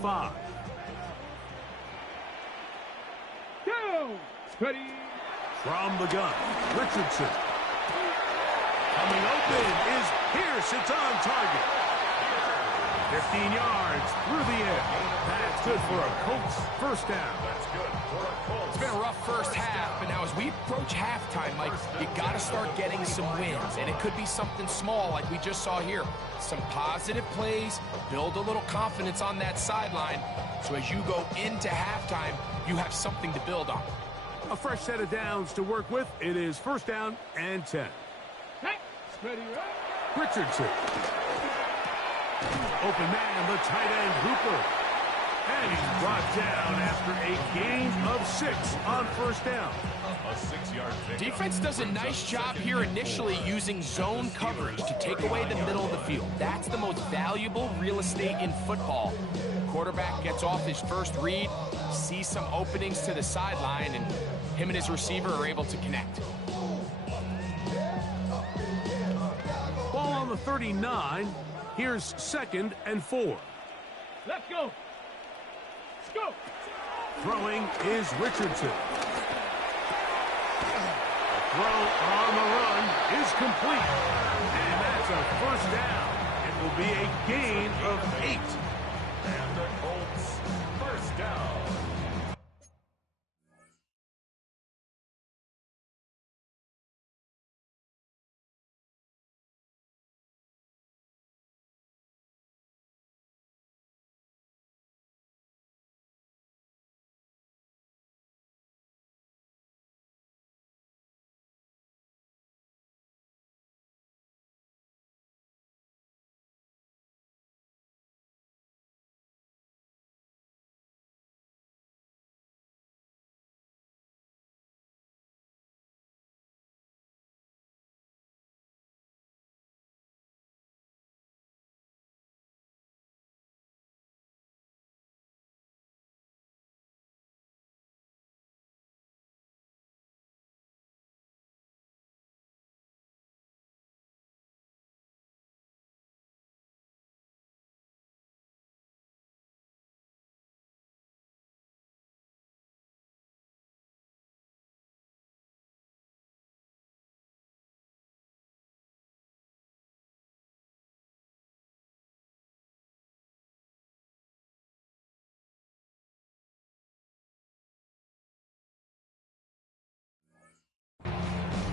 5. Go! Ready. From the gun, Richardson. Coming open is Pierce. It's on target. 15 yards through the air. That's good for a Colts first down. That's good for a Colts. It's been a rough first half, but now as we approach halftime, Mike, you got to start getting some wins, and it could be something small like we just saw here. Some positive plays, build a little confidence on that sideline, so as you go into halftime, you have something to build on. A fresh set of downs to work with. It is first down and 10. Hey, ready. Richardson. Open man, the tight end, Hooper. And he's brought down after a gain of 6 on first down. A 6-yard pickup. Defense does a nice job here initially using zone coverage to take away the middle of the field. That's the most valuable real estate in football. Quarterback gets off his first read, sees some openings to the sideline, and him and his receiver are able to connect. Ball on the 39. Here's 2nd and 4. Let's go. Let's go. Throwing is Richardson. The throw on the run is complete. And that's a first down. It will be a gain of 8. And the Colts first down.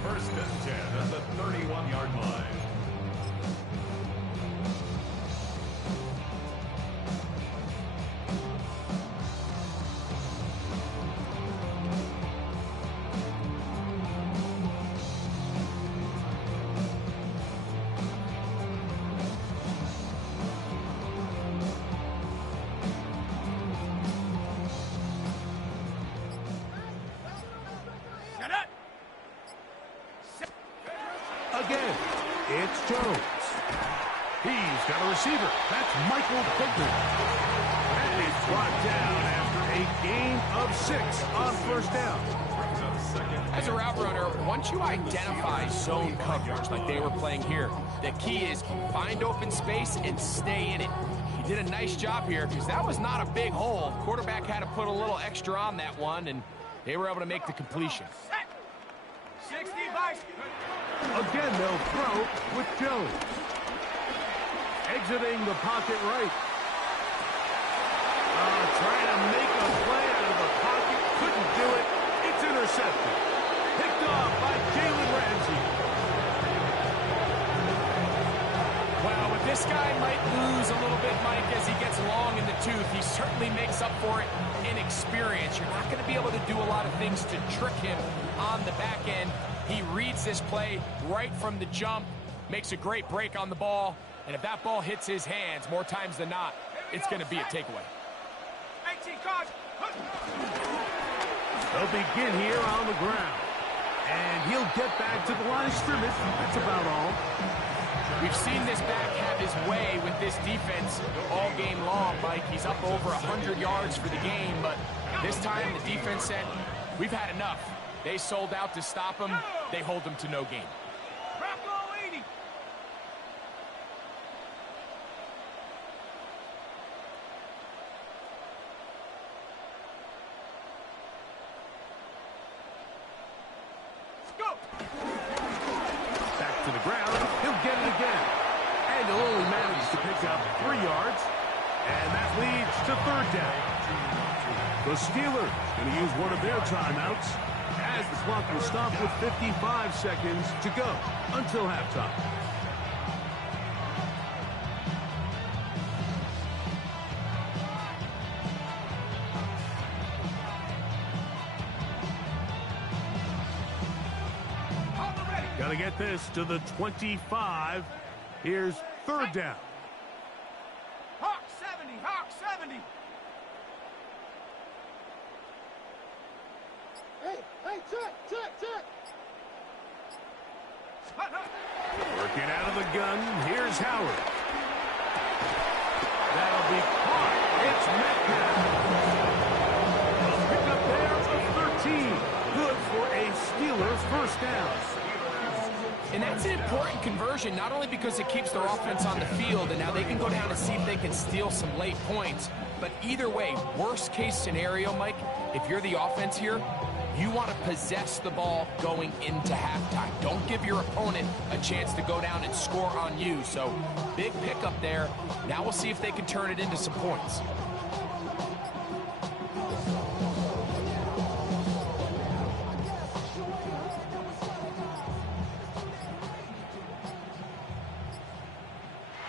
First and 10 at the 31-yard line. Again, it's Jones. He's got a receiver. That's Michael Pittman. And he's brought down after a gain of 6 on first down. As a route runner, once you identify zone coverage like they were playing here, the key is find open space and stay in it. He did a nice job here because that was not a big hole. Quarterback had to put a little extra on that one, and they were able to make the completion. 65. Again, they'll throw with Jones. Exiting the pocket right. Trying to make a play out of the pocket. Couldn't do it. It's intercepted. Picked off by Jalen Ramsey. Well, but this guy might lose a little bit, Mike, as he gets long in the tooth. He certainly makes up for it in experience. You're not going to be able to do a lot of things to trick him on the back end. He reads this play right from the jump, makes a great break on the ball, and if that ball hits his hands more times than not, it's going to be a takeaway. 18 cards. They'll begin here on the ground. And he'll get back to the line of scrimmage. That's about all. We've seen this back have his way with this defense all game long, Mike. He's up over 100 yards for the game, but this time the defense said, we've had enough. They sold out to stop him. They hold him to no gain. Bravo 80. third down. The Steelers going to use one of their timeouts as the clock will stop with 55 seconds to go until halftime. Got to get this to the 25. Here's third down. Hawk 70, Hawk 70. Hey, check. Working out of the gun. Here's Howard. That'll be caught. It's Metcalf. A pickup there of 13. Good for a Steelers first down. And that's an important conversion, not only because it keeps their offense on the field, and now they can go down and see if they can steal some late points. But either way, worst case scenario, Mike, if you're the offense here, you want to possess the ball going into halftime. Don't give your opponent a chance to go down and score on you. So big pickup there. Now we'll see if they can turn it into some points.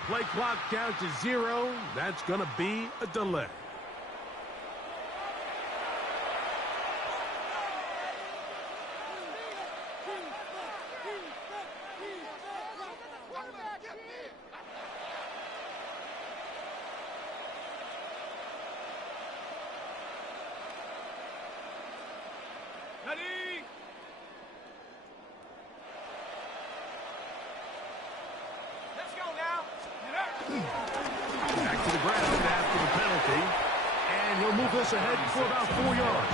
Play clock down to 0. That's going to be a delay. Ready? Let's go now. Back to the ground after the penalty. And he'll move this ahead for about 4 yards.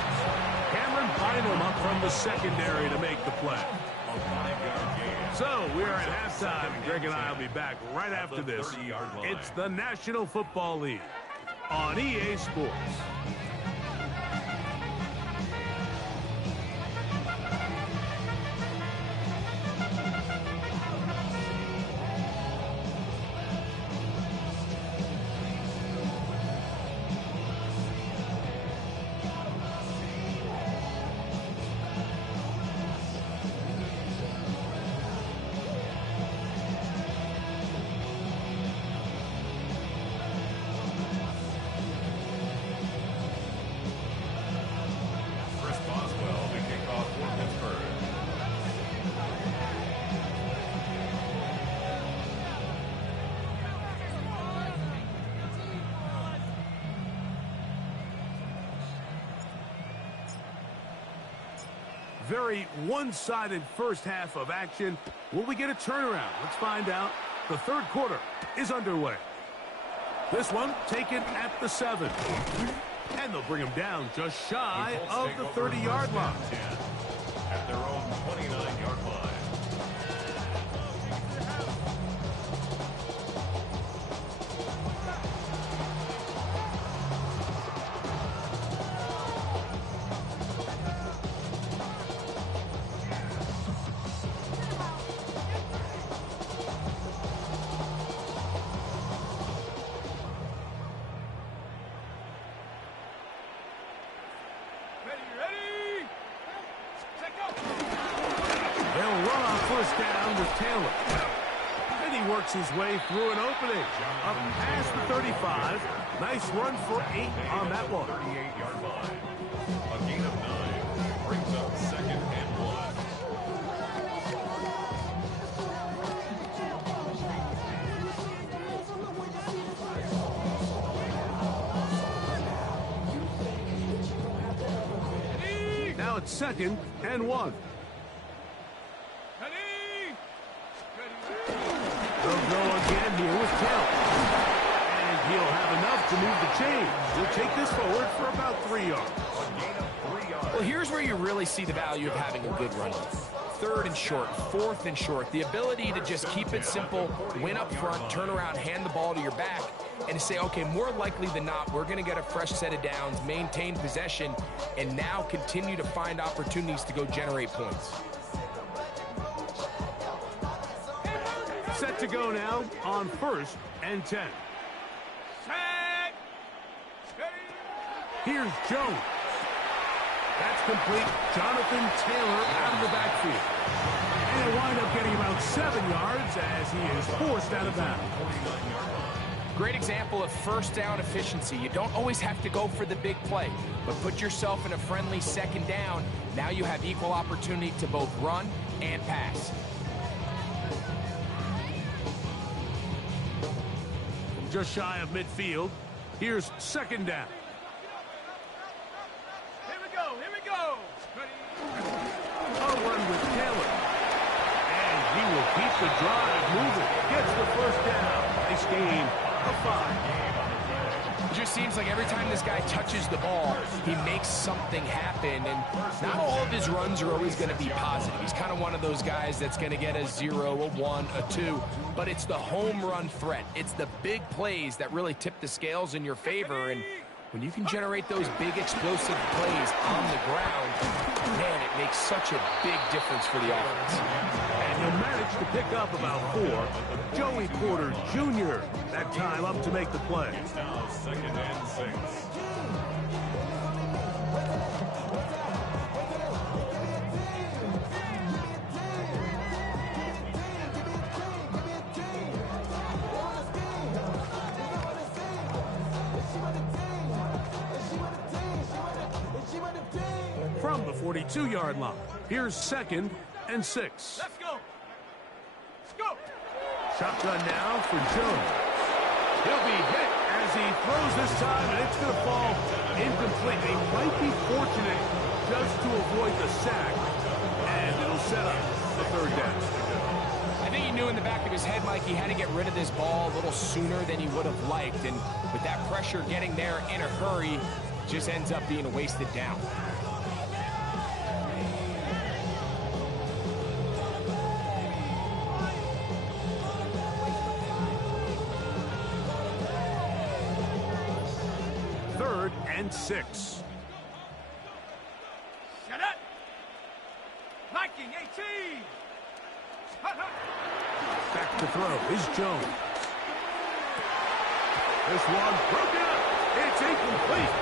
Cameron Bynum up from the secondary to make the play. So we are at halftime, and Greg and I will be back right after this. It's the National Football League on EA Sports. Very one-sided first half of action. Will we get a turnaround? Let's find out. The third quarter is underway. This one taken at the 7. And they'll bring him down just shy of the 30-yard line. At their own 29-yard line. Ready? Set go. They'll run on first down with Taylor. And he works his way through an opening. Up past the 35. Nice run for 8 on that one. 38-yard line. A gain of 9 brings up 2nd and 1. Now it's 2nd and 1. Ready? They'll go again here with Taylor. And he'll have enough to move the chains. He'll take this forward for about 3 yards. A gain of 3 yards. Well, here's where you really see the value of having a good run. 3rd and short, 4th and short. The ability to just keep it simple, win up front, turn around, hand the ball to your back, and to say, okay, more likely than not, we're going to get a fresh set of downs, maintain possession, and now continue to find opportunities to go generate points. Set to go now on 1st and 10. Set. Ready? Here's Jones. That's complete. Jonathan Taylor out of the backfield. And he'll wind up getting about 7 yards as he is forced out of bounds. Great example of first down efficiency. You don't always have to go for the big play, but put yourself in a friendly second down. Now you have equal opportunity to both run and pass. From just shy of midfield, here's second down. Here we go. Here we go. A run with Taylor. And he will keep the drive moving. Gets the first down. Nice gain of 5. It just seems like every time this guy touches the ball, he makes something happen. And not all of his runs are always going to be positive. He's kind of one of those guys that's going to get a 0, a 1, a 2. But it's the home run threat. It's the big plays that really tip the scales in your favor. And when you can generate those big explosive plays on the ground, man, it makes such a big difference for the offense. And he'll manage to pick up about 4. Joey Porter Jr. that time up to make the play. It's now 2nd and 6. From the 42-yard line, here's 2nd and 6. Let's go. Let's go. Shotgun now for Jones. He'll be hit as he throws this time, and it's going to fall incomplete. He might be fortunate just to avoid the sack, and it'll set up the 3rd down. I think he knew in the back of his head, Mike, he had to get rid of this ball a little sooner than he would have liked. And with that pressure getting there in a hurry, just ends up being a wasted down. Third and 6. Shut up. Liking 18. Hut, hut. Back to throw is Jones. This one broken up. It's incomplete.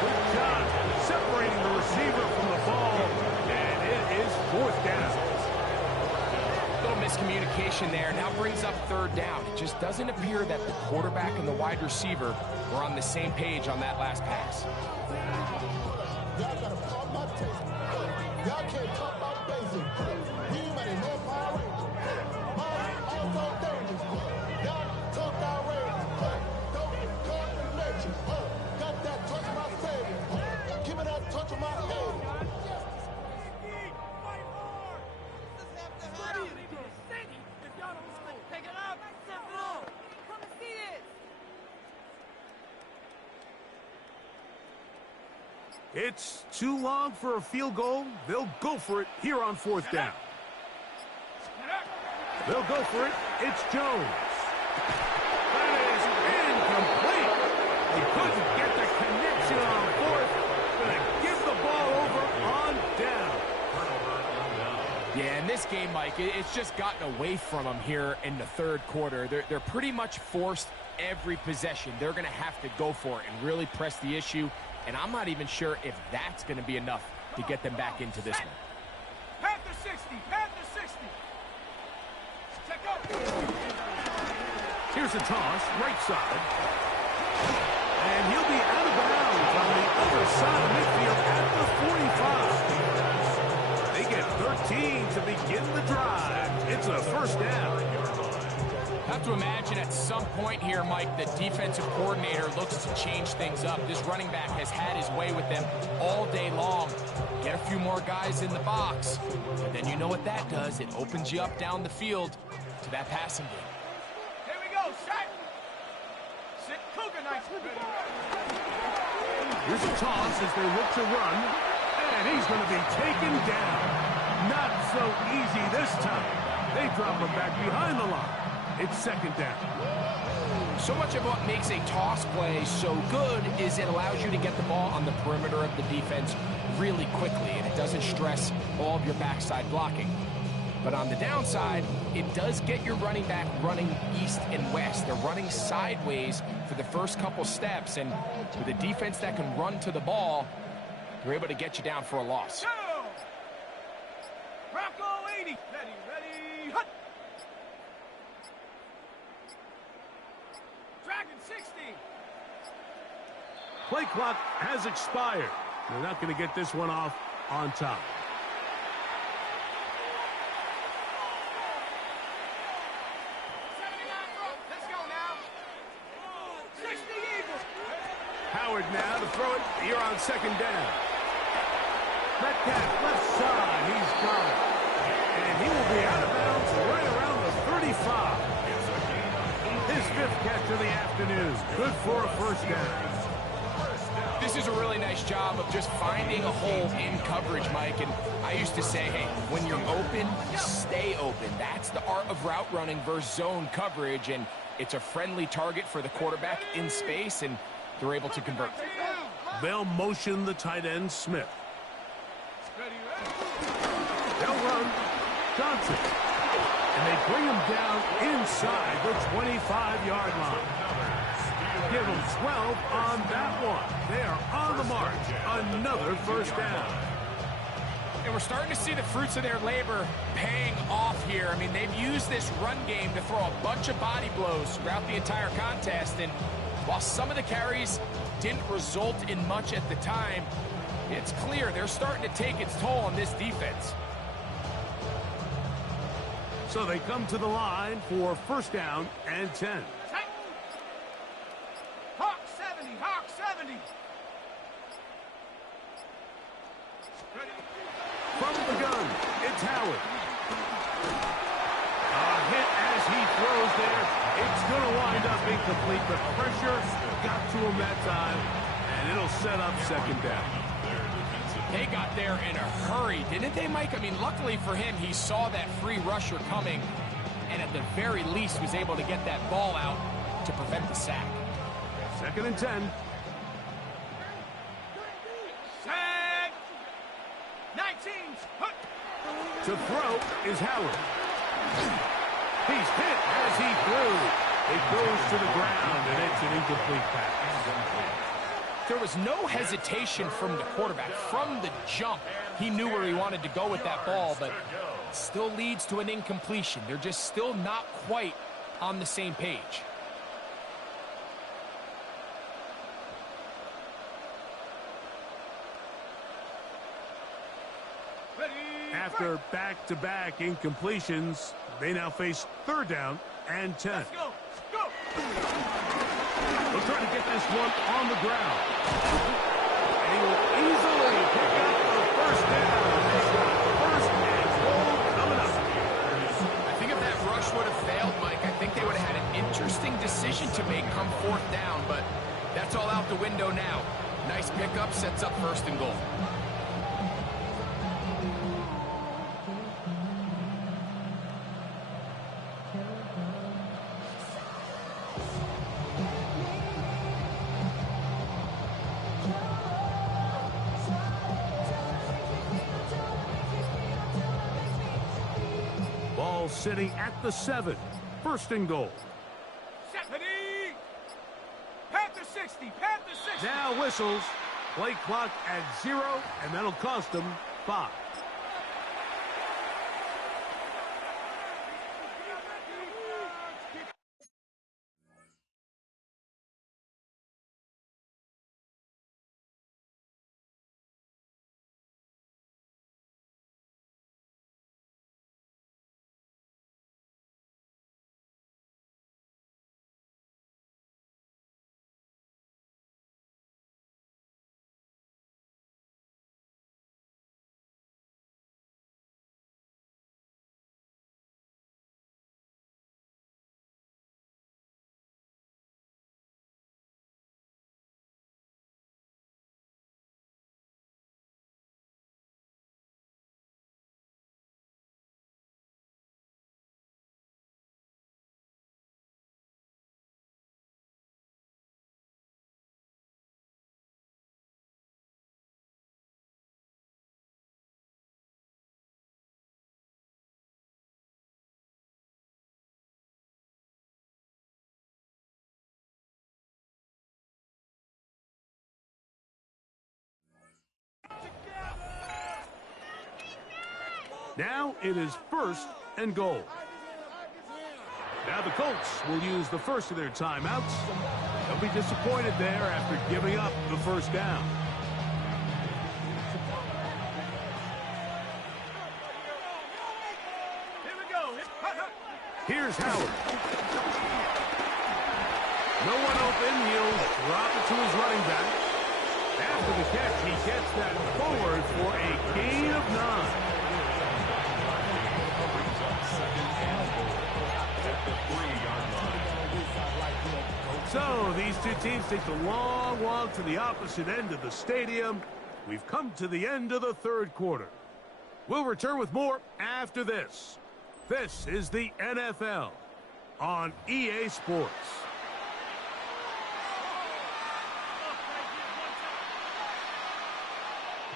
Good job separating the receiver from the ball, and it is 4th down. Little miscommunication there. Now brings up 3rd down. It just doesn't appear that the quarterback and the wide receiver were on the same page on that last pass. Y'all gotta pump my taste. Y'all can't talk about basic. You might know Power Rangers. Mine also dangerous. Y'all talk outrageous. Don't call the legend. Got that touch my savior. Give me that touch of my head. It's too long for a field goal. They'll go for it here on 4th down. They'll go for it. It's Jones. That is incomplete. He couldn't get the connection on 4th. Gonna give the ball over on down. Yeah, in this game, Mike, it's just gotten away from them here in the 3rd quarter. They're pretty much forced every possession. They're going to have to go for it and really press the issue. And I'm not even sure if that's going to be enough to get them back into this one. Panther 60. Panther 60. Check out. Here's a toss, right side. And he'll be out of bounds on the other side of midfield at the 45. They get 13 to begin the drive. It's a 1st down. I have to imagine at some point here, Mike, the defensive coordinator looks to change things up. This running back has had his way with them all day long. Get a few more guys in the box, and then you know what that does. It opens you up down the field to that passing game. Here we go. Shot. Sit Cougar nice. Here's a toss as they look to run. And he's going to be taken down. Not so easy this time. They drop him back behind the line. It's 2nd down. So much of what makes a toss play so good is it allows you to get the ball on the perimeter of the defense really quickly, and it doesn't stress all of your backside blocking. But on the downside, it does get your running back running east and west. They're running sideways for the first couple steps, and with a defense that can run to the ball, they're able to get you down for a loss. Go! Bronco 80. Ready, hut! Dragon 60. Play clock has expired. They're not going to get this one off on top. Let's go now. 60 Eagles. Howard now to throw it here on second down. Metcalf left side, he's got it. And he will be out of bounds right around the 35. His fifth catch of the afternoon. Good for a first down. This is a really nice job of just finding a hole in coverage, Mike. And I used to say, hey, when you're open, stay open. That's the art of route running versus zone coverage. And it's a friendly target for the quarterback in space, and they're able to convert. They'll motion the tight end, Smith. They'll run Johnson. And they bring him down inside the 25-yard line. Give them 12 on that one. They are on the march. Another first down. And we're starting to see the fruits of their labor paying off here. I mean, they've used this run game to throw a bunch of body blows throughout the entire contest. And while some of the carries didn't result in much at the time, it's clear they're starting to take its toll on this defense. So they come to the line for first down and 10. Hawk 70, Hawk 70. From the gun, it's Howard. A hit as he throws there. It's going to wind up incomplete. The pressure got to him that time, and it'll set up second down. They got there in a hurry, didn't they, Mike? I mean, luckily for him, he saw that free rusher coming, and at the very least was able to get that ball out to prevent the sack. Second and 10. Tag. 19. Hut. To throw is Howard. He's hit as he threw. It goes to the ground, and it's an incomplete pass. There was no hesitation from the quarterback. From the jump, he knew where he wanted to go with that ball, but it still leads to an incompletion. They're just still not quite on the same page. After back-to-back incompletions, they now face third down and 10. Let's go. Go. They'll try to get this one on the ground. And he will easily pick up the first down. First and goal coming up. I think if that rush would have failed, Mike, I think they would have had an interesting decision to make come fourth down, but that's all out the window now. Nice pickup, sets up first and goal. Ball sitting at the 7. First and goal. 70. Panther 60. Panther 60. Now whistles. Play clock at 0, and that'll cost them 5. Now it is 1st and goal. Now the Colts will use the first of their timeouts. They'll be disappointed there after giving up the first down. Here we go. Here's Howard. No one open. He'll drop it to his running back. After the catch, he gets that forward for a gain of 9. Brings up second and goal at the 3-yard line. So these two teams take the long walk to the opposite end of the stadium. We've come to the end of the third quarter. We'll return with more after this. This is the NFL on EA Sports.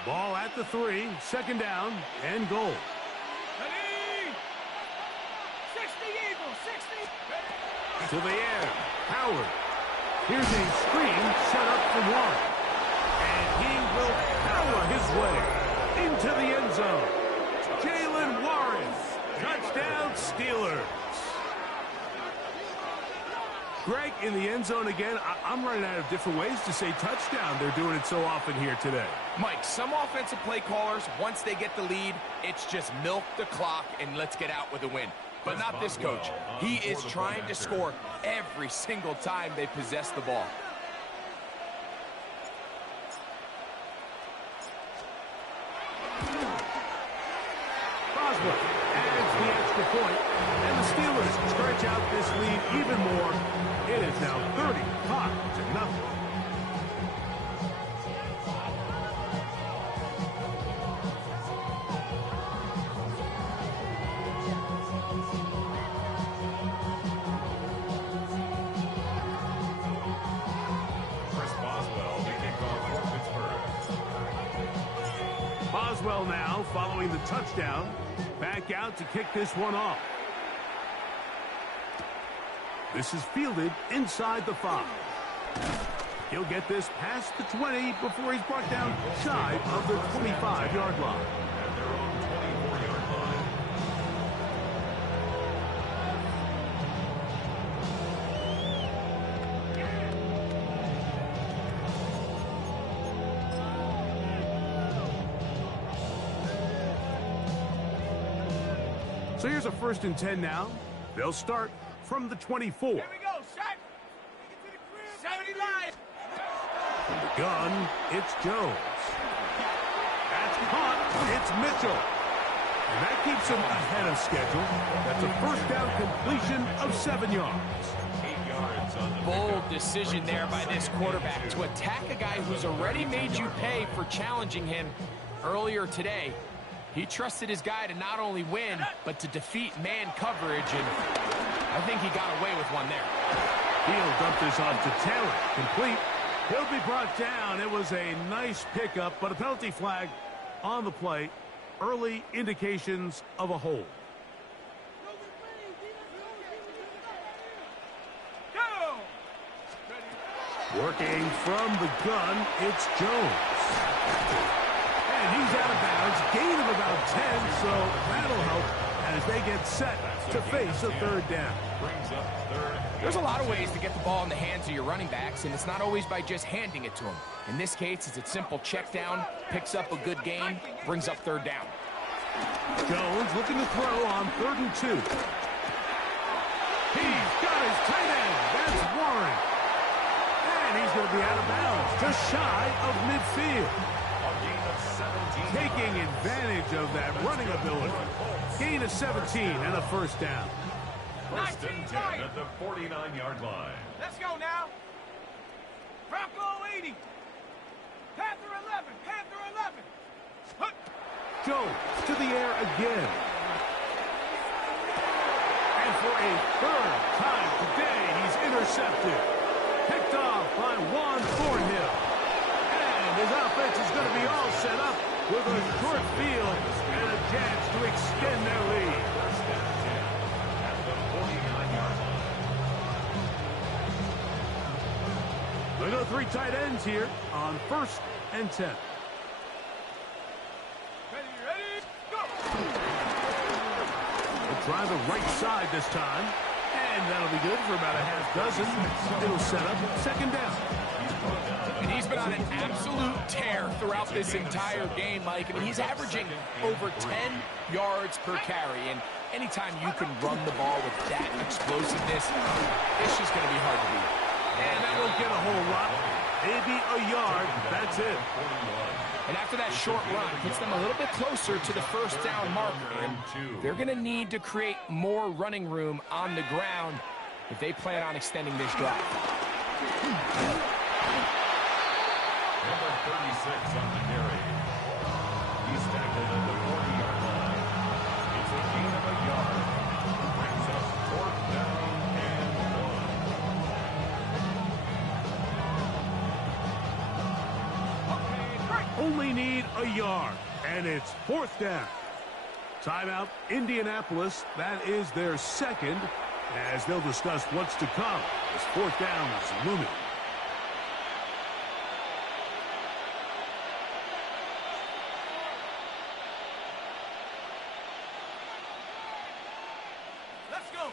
Ball at the 3, second down and goal. Ready? 60 Eagles, 60. To the air, Howard. Here's a screen set up for 1. And he will power his way into the end zone. Jalen Warren, touchdown Steelers. Greg, in the end zone again. I'm running out of different ways to say touchdown. They're doing it so often here today. Mike, some offensive play callers, once they get the lead, it's just milk the clock and let's get out with a win. But not this coach. He is trying to score every single time they possess the ball. Boswell adds the extra point, and the Steelers stretch out this lead even more. It is now 35-0. Chris Boswell, the kickoff for Pittsburgh. Boswell now following the touchdown. Back out to kick this one off. This is fielded inside the 5. He'll get this past the 20 before he's brought down shy of the 25-yard line. At their own 24-yard line. So here's a 1st and 10 now. They'll start from the 24. Here we go, shot. 79. From the gun, it's Jones. That's caught. It's Mitchell. And that keeps him ahead of schedule. That's a 1st down completion of 7 yards. 8 yards on the Bold decision there by this quarterback to attack a guy who's already made you pay for challenging him earlier today. He trusted his guy to not only win, but to defeat man coverage, and I think he got away with one there. He'll dump this off to Taylor. Complete. He'll be brought down. It was a nice pickup, but a penalty flag on the play. Early indications of a hold. Go. Working from the gun, it's Jones. And he's out of bounds. Gain of about 10, so that'll help as they get set to face a 3rd down. brings up 3rd. There's a lot of ways to get the ball in the hands of your running backs, and it's not always by just handing it to them. In this case, it's a simple check down, picks up a good gain, brings up 3rd down. Jones looking to throw on 3rd and 2. He's got his tight end. That's Warren. And he's going to be out of bounds, just shy of midfield. A gain of 17. Taking advantage of that running ability. Gain of 17 and a 1st down. 1st and 10 at the 49-yard line. Let's go now. Bronco 80. Panther 11. Panther 11. Hut. Jones to the air again. And for a 3rd time today, he's intercepted. Picked off by Juan Thornhill. And his offense is going to be all set up with a short field and a chance to extend their lead. 1st and 10 at the 49-yard line. They go 3 tight ends here on 1st and 10. Ready, go. try the right side this time. And that'll be good for about a half dozen. It'll set up second down. And he's been on an absolute tear throughout this entire game, Mike. I mean, he's averaging over 10 yards per carry. And anytime you can run the ball with that explosiveness, it's just going to be hard to beat. And that won't get a whole lot. Maybe a yard. That's it. And after that short run, it puts them a little bit closer to the first down marker. And they're going to need to create more running room on the ground if they plan on extending this drive. Number 36 on the carry. He's tackled at the 40-yard line. It's a gain of a yard. Brings up fourth down and 1. Only need a yard, and it's fourth down. Timeout, Indianapolis. That is their second, as they'll discuss what's to come as fourth down is looming. Let's go.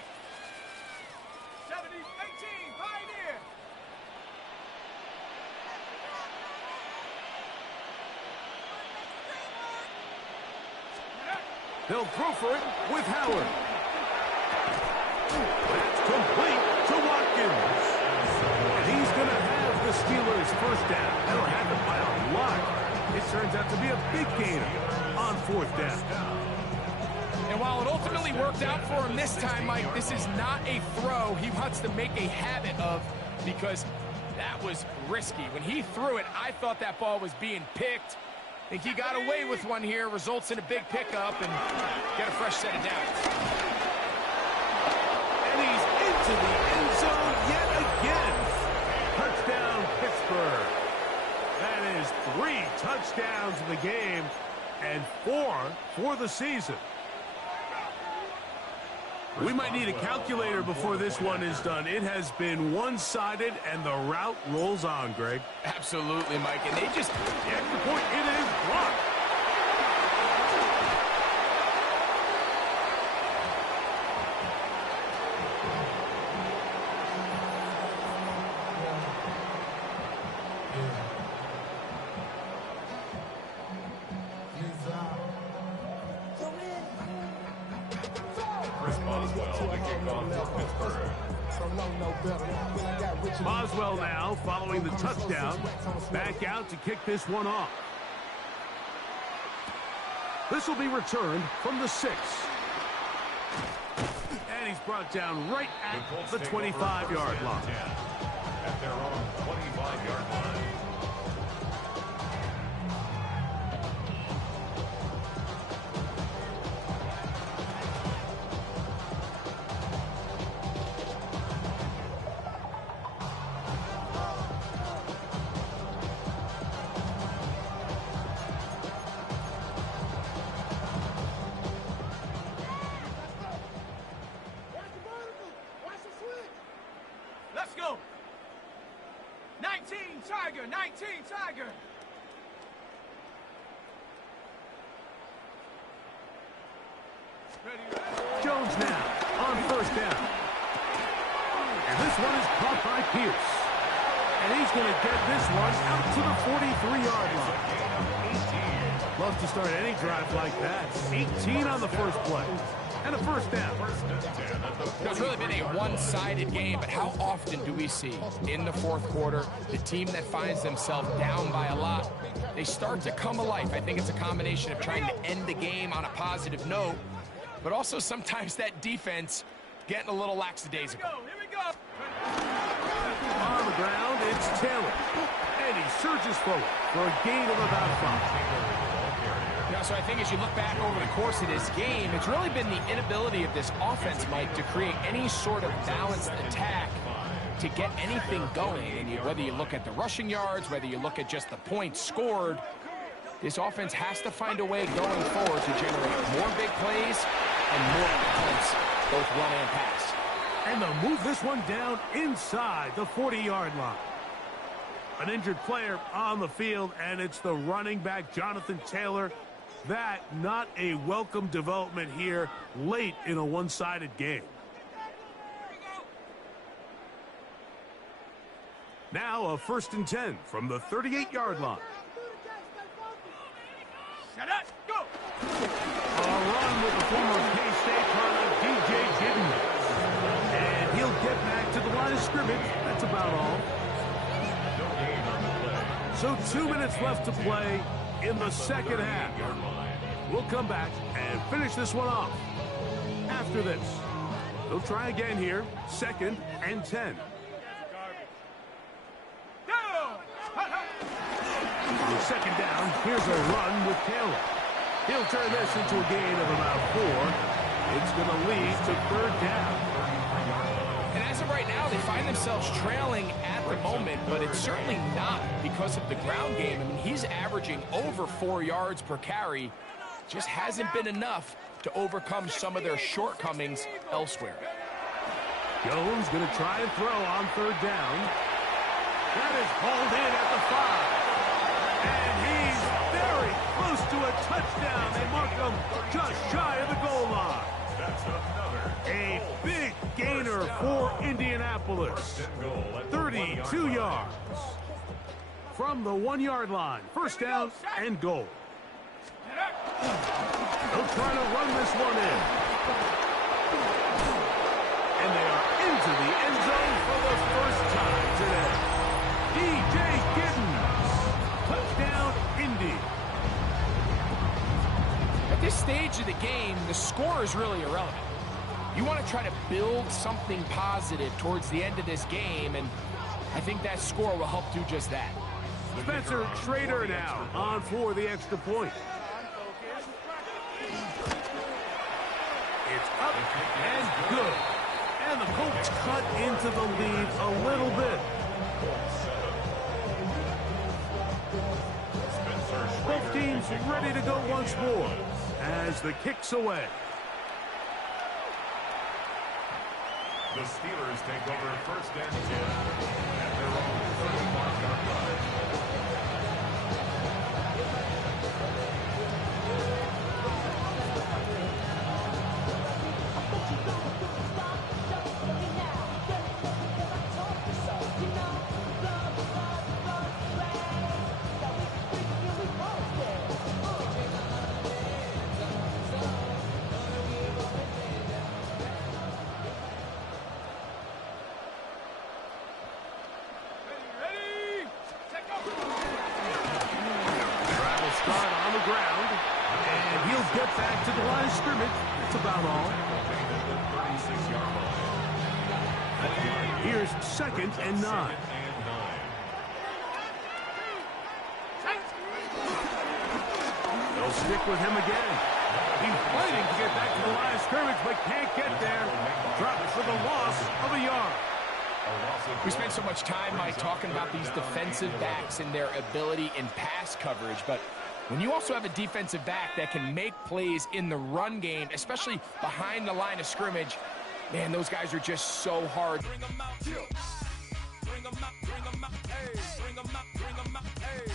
70-18, Pioneer. They'll throw for it with Howard. That's complete to Watkins. And he's going to have the Steelers' first down. They'll have it by a lot. It turns out to be a big gainer on fourth down. And while it ultimately worked out for him this time, Mike, this is not a throw he wants to make a habit of, because that was risky. When he threw it, I thought that ball was being picked. I think he got away with one here, results in a big pickup, and get a fresh set of downs. And he's into the end zone yet again. Touchdown, Pittsburgh. That is 3 touchdowns in the game and 4 for the season. We might need a calculator before this one is done. It has been one-sided, and the route rolls on, Greg. Absolutely, Mike. And they just... The extra point, it is blocked. Boswell now, following the touchdown, back out to kick this one off. This will be returned from the 6. And he's brought down right at the 25-yard line. At their own 25-yard line. Let's go. 19 Tiger, 19 Tiger. Jones now on first down. And this one is caught by Pierce. And he's going to get this one out to the 43-yard line. Love to start any drive like that. 18 on the first play. And a first down. It's really been a one-sided game, but how often do we see in the fourth quarter the team that finds themselves down by a lot, they start to come alive? I think it's a combination of trying to end the game on a positive note, but also sometimes that defense getting a little lackadaisical. Here we go. On the ground, it's Taylor. And he surges forward for a gain of about 5. So I think as you look back over the course of this game, it's really been the inability of this offense, Mike, to create any sort of balanced attack to get anything going. And whether you look at the rushing yards, whether you look at just the points scored, this offense has to find a way going forward to generate more big plays and more points, both run and pass. And they'll move this one down inside the 40-yard line. An injured player on the field, and it's the running back, Jonathan Taylor. That not a welcome development here late in a one-sided game. Now a 1st and 10 from the 38-yard line. Shut up. Go. A run with the former K-State product, DJ Giddens. And he'll get back to the line of scrimmage. That's about all. So 2 minutes left to play in the second half. We'll come back and finish this one off. After this, they'll try again here. 2nd and 10. With 2nd down, here's a run with Taylor. He'll turn this into a gain of about 4. It's going to lead to 3rd down. And as of right now, they find themselves trailing at the moment, but it's certainly not because of the ground game. I mean, he's averaging over 4 yards per carry. Just hasn't been enough to overcome some of their shortcomings elsewhere. Jones going to try and throw on 3rd down. That is hauled in at the 5. And he's very close to a touchdown. They mark him just shy of the goal line. A big gainer for Indianapolis. 32 yards. From the 1-yard line. 1st down and goal. They'll try to run this one in. And they are into the end zone for the first time today. DJ Giddens. Touchdown, Indy. At this stage of the game, the score is really irrelevant. You want to try to build something positive towards the end of this game, and I think that score will help do just that. Spencer Schrader now on for the extra point. It's up and good. And the Colts cut into the lead a little bit. Both teams ready to go once more as the kick's away. The Steelers take over 1st and 10 at their own 35-yard line. Get back to the line of scrimmage. That's about all. Here's 2nd and 9. They'll stick with him again. He's fighting to get back to the line of scrimmage, but can't get there. Drops for the loss of a yard. We spent so much time, Mike, talking about these defensive backs and their ability in pass coverage, but when you also have a defensive back that can make plays in the run game, especially behind the line of scrimmage, man, those guys are just so hard. Bring them out, bring them out, bring them out, hey, bring them out, bring them out, hey,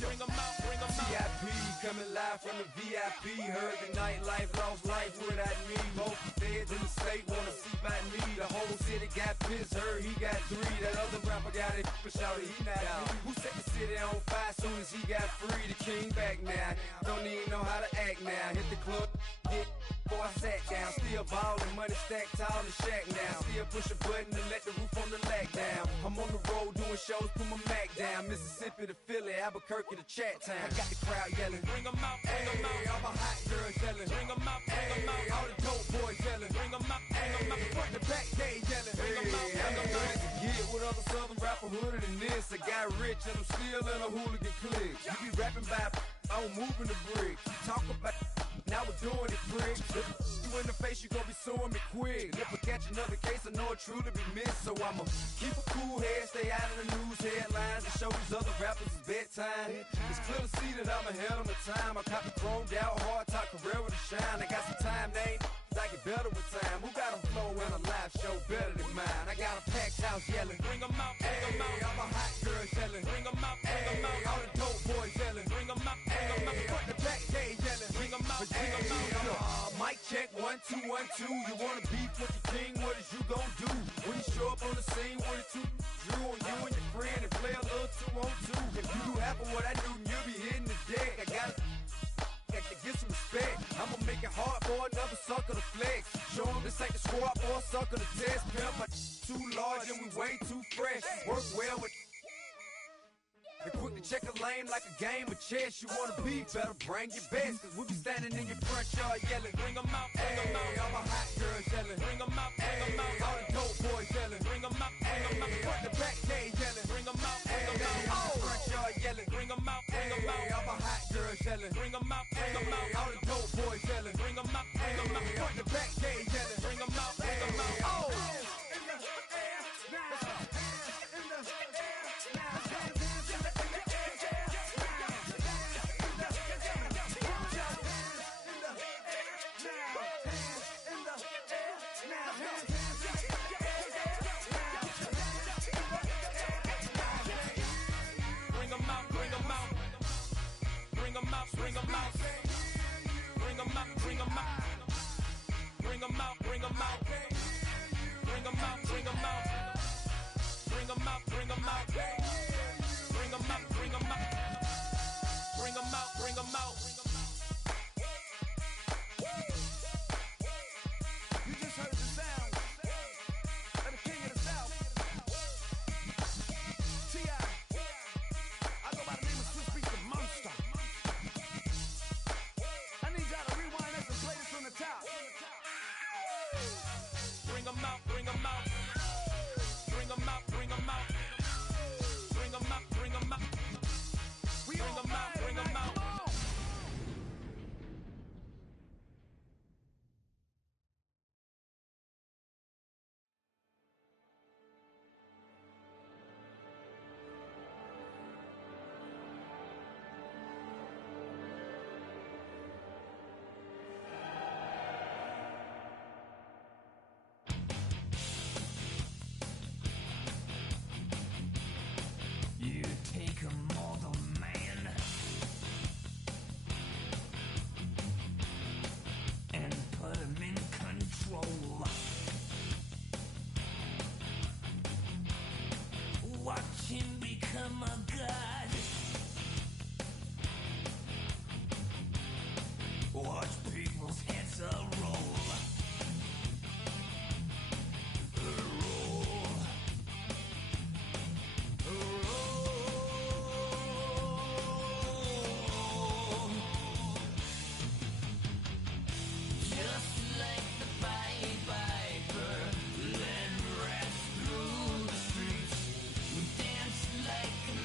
bring them out, bring them out. VIP coming live from the VIP, heard the nightlife, lost life without me. Most feds in the state wanna see by me. The whole city got pissed, heard he got 3. That other rapper got it, but shouted he not out. Who set the city on fire soon as he got free? The king back now, don't even know how to act now. Hit the club, hit before I sat down. Still ballin', money stacked tall in shack now. Still push a button to let the roof on the lag down. I'm on the road doing shows, put my Mac down. Mississippi to Philly, Albuquerque to Chat Town. I got the crowd yelling, bring them out, bring them out. All my hot girls yelling, bring them out, bring them out. All the dope boys yelling, bring them out, bring them out. Front to back, they yelling, bring them out, bring them out. Get with other southern rapper hooded than this. I got rich and I'm still in a hooligan clique. You be rapping by, I'm moving the brick. Talk about, now we're doing it, prick. You in the face, you gon' be suing me quick. If I catch another case, I know it truly be missed. So I'ma keep a cool head, stay out of the news headlines, and show these other rappers it's bedtime. It's clear to see that I'm ahead of my time. I copy chromed out, hard top career with a shine. I got some time, they ain't I get better with time. Who got a flow and a live show better than mine? I got a packed house clowns yelling. Bring them out, bring them out. I'm a hot girl yelling. Bring them out, bring them out. All the dope boys yelling. Bring them out, bring them out. Front the back gate yelling. Bring them out, bring them out. Mic check, 1, 2, 1, 2. You wanna beef with the king? What is you gon' do? When you show up on the scene with a two Drew on you and your friend and play a little 2-on-2. If you do half of what I do, you'll be hitting the deck. I got to get some respect. I'ma make it hard for another sucker to flex. Show 'em this ain't the squad for a sucker to test. Pimp, my too large and we way too fresh. Work well with and quick to check a lane like a game of chess. You wanna be better, bring your best. Cause we be standing in your front yard yelling. Bring 'em out, bring 'em out. All my hot girls yelling. Bring 'em out, bring 'em out. All the dope boys yelling. Bring 'em out, bring 'em out. Front the back gate yelling. Bring 'em out, bring 'em out. All the front yard yelling. Bring 'em out, bring 'em out. All my hot girls yelling. Bring 'em out, bring 'em out. All the dope boys yelling. Bring 'em out, bring 'em out. Front the back gate yelling. Bring 'em out, bring 'em out. Oh! Bring 'em out, bring 'em out, bring 'em out, bring 'em out, bring 'em out, bring 'em out, bring 'em out, bring 'em out, bring 'em out, bring 'em out, bring 'em out, bring 'em out, bring 'em out. You just heard the sound of the king of the South, T.I. I go by the name of Swiss Beats the Monster. Bring 'em out, bring 'em out, bring 'em out, bring 'em out, bring 'em out, bring 'em out, bring 'em out, bring 'em out. You take a mortal man and put him in control. Watch him become a god. Watch people's heads roll. Just like the Pied Piper, led rats through the streets. We dance like a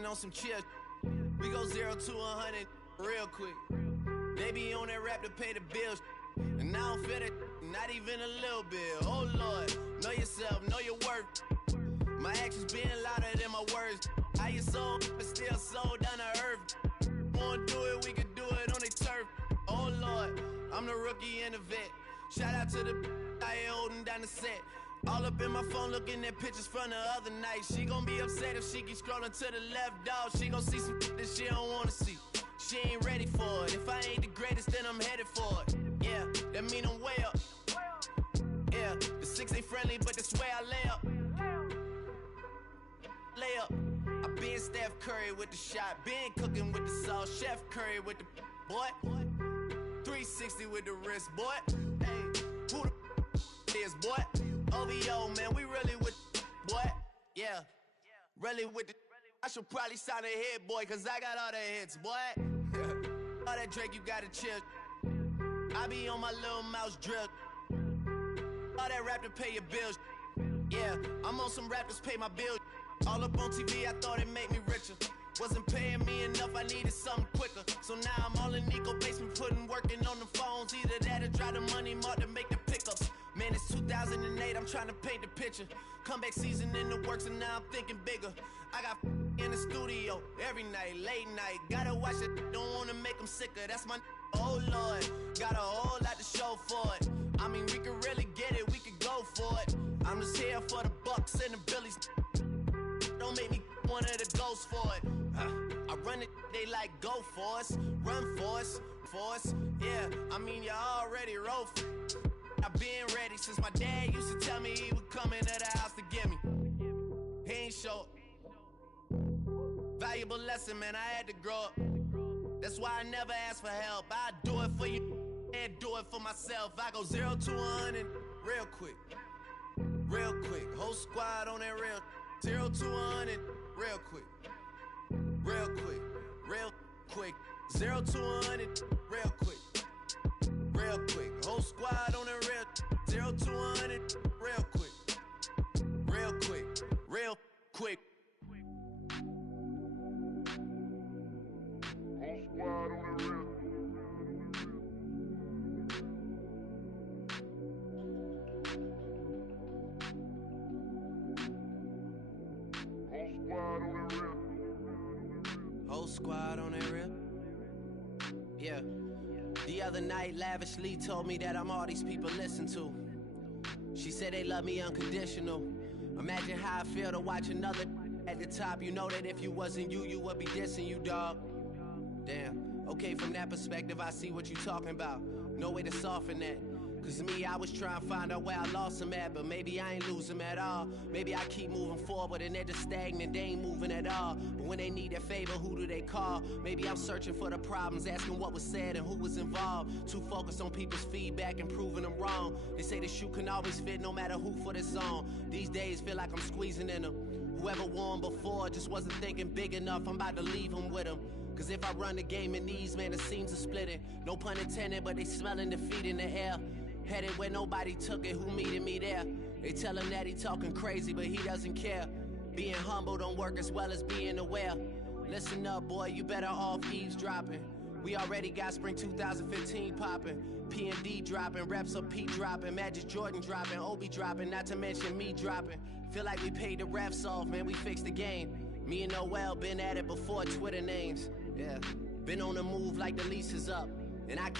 been on some chill. We go 0 to 100 real quick. They be on that rap to pay the bills. And I don't feel it, not even a little bit. Oh Lord, know yourself, know your worth. My actions being louder than my words. How you sold, but still sold down to earth. Wanna do it, we can do it on the turf. Oh Lord, I'm the rookie and the vet. Shout out to the I ain't holding down the set. All up in my phone looking at pictures from the other night. She gon' be upset if she keeps scrolling to the left, dog. She gon' see some that she don't wanna see. She ain't ready for it. If I ain't the greatest, then I'm headed for it. Yeah, that mean I'm way up. Yeah, the 6 ain't friendly, but that's where I lay up. Lay up. I been Steph Curry with the shot. Been cooking with the sauce. Chef Curry with the boy. 360 with the wrist, boy. Hey, who the is, boy? OVO, man, we really with boy. Yeah, really with the. I should probably sign a hit, boy, cause I got all the hits, boy. All that Drake, you gotta chill. I be on my little mouse drill. All that rap to pay your bills. Yeah, I'm on some rappers pay my bills. All up on TV, I thought it made me richer. Wasn't paying me enough, I needed something quicker. So now I'm all in Nico basement, working on the phones. Either that or try the money mark to make the pickups. Man, it's 2008, I'm trying to paint the picture. Comeback season in the works and now I'm thinking bigger. I got in the studio every night, late night. Gotta watch it, don't wanna make them sicker. That's my oh Lord, got a whole lot to show for it. I mean, we could really get it, we could go for it. I'm just here for the Bucks and the Billies. Don't make me one of the ghosts for it. I run it, they like go for us, run for us, yeah. I mean, you already wrote for it. I've been ready since my dad used to tell me he would come into the house to get me. He ain't show valuable lesson, man, I had to grow up. That's why I never ask for help. I do it for you and do it for myself. I go 0 to 100 real quick. Real quick, whole squad on that real 0 to 100 real quick. Real quick, real quick. 0 to 100 real quick. Real quick, whole squad on the real 0 to 100 real quick. Real quick, real quick. Whole squad on the real. Whole squad on that real. Yeah. The other night, lavishly told me that I'm all these people listen to. She said they love me unconditional. Imagine how I feel to watch another at the top. You know that if you wasn't you, you would be dissing you, dog. Damn. Okay, from that perspective, I see what you talking about. No way to soften that. Cause me, I was trying to find out where I lost him at, but maybe I ain't lose him at all. Maybe I keep moving forward and they're just stagnant, they ain't moving at all. But when they need a favor, who do they call? Maybe I'm searching for the problems, asking what was said and who was involved. Too focused on people's feedback and proving them wrong. They say the shoe can always fit no matter who for this song. These days feel like I'm squeezing in them. Whoever won before just wasn't thinking big enough, I'm about to leave them with them. Cause if I run the game in these, man, it seems to split it. No pun intended, but they smelling defeat in the air. Headed where nobody took it, who meeting me there? They tell him that he talking crazy, but he doesn't care. Being humble don't work as well as being aware. Listen up, boy, you better off eavesdropping. We already got spring 2015 popping. P&D dropping, reps up P dropping, Magic Jordan dropping, Obi dropping, not to mention me dropping. Feel like we paid the refs off, man, we fixed the game. Me and Noel been at it before Twitter names. Yeah, been on the move like the lease is up. And I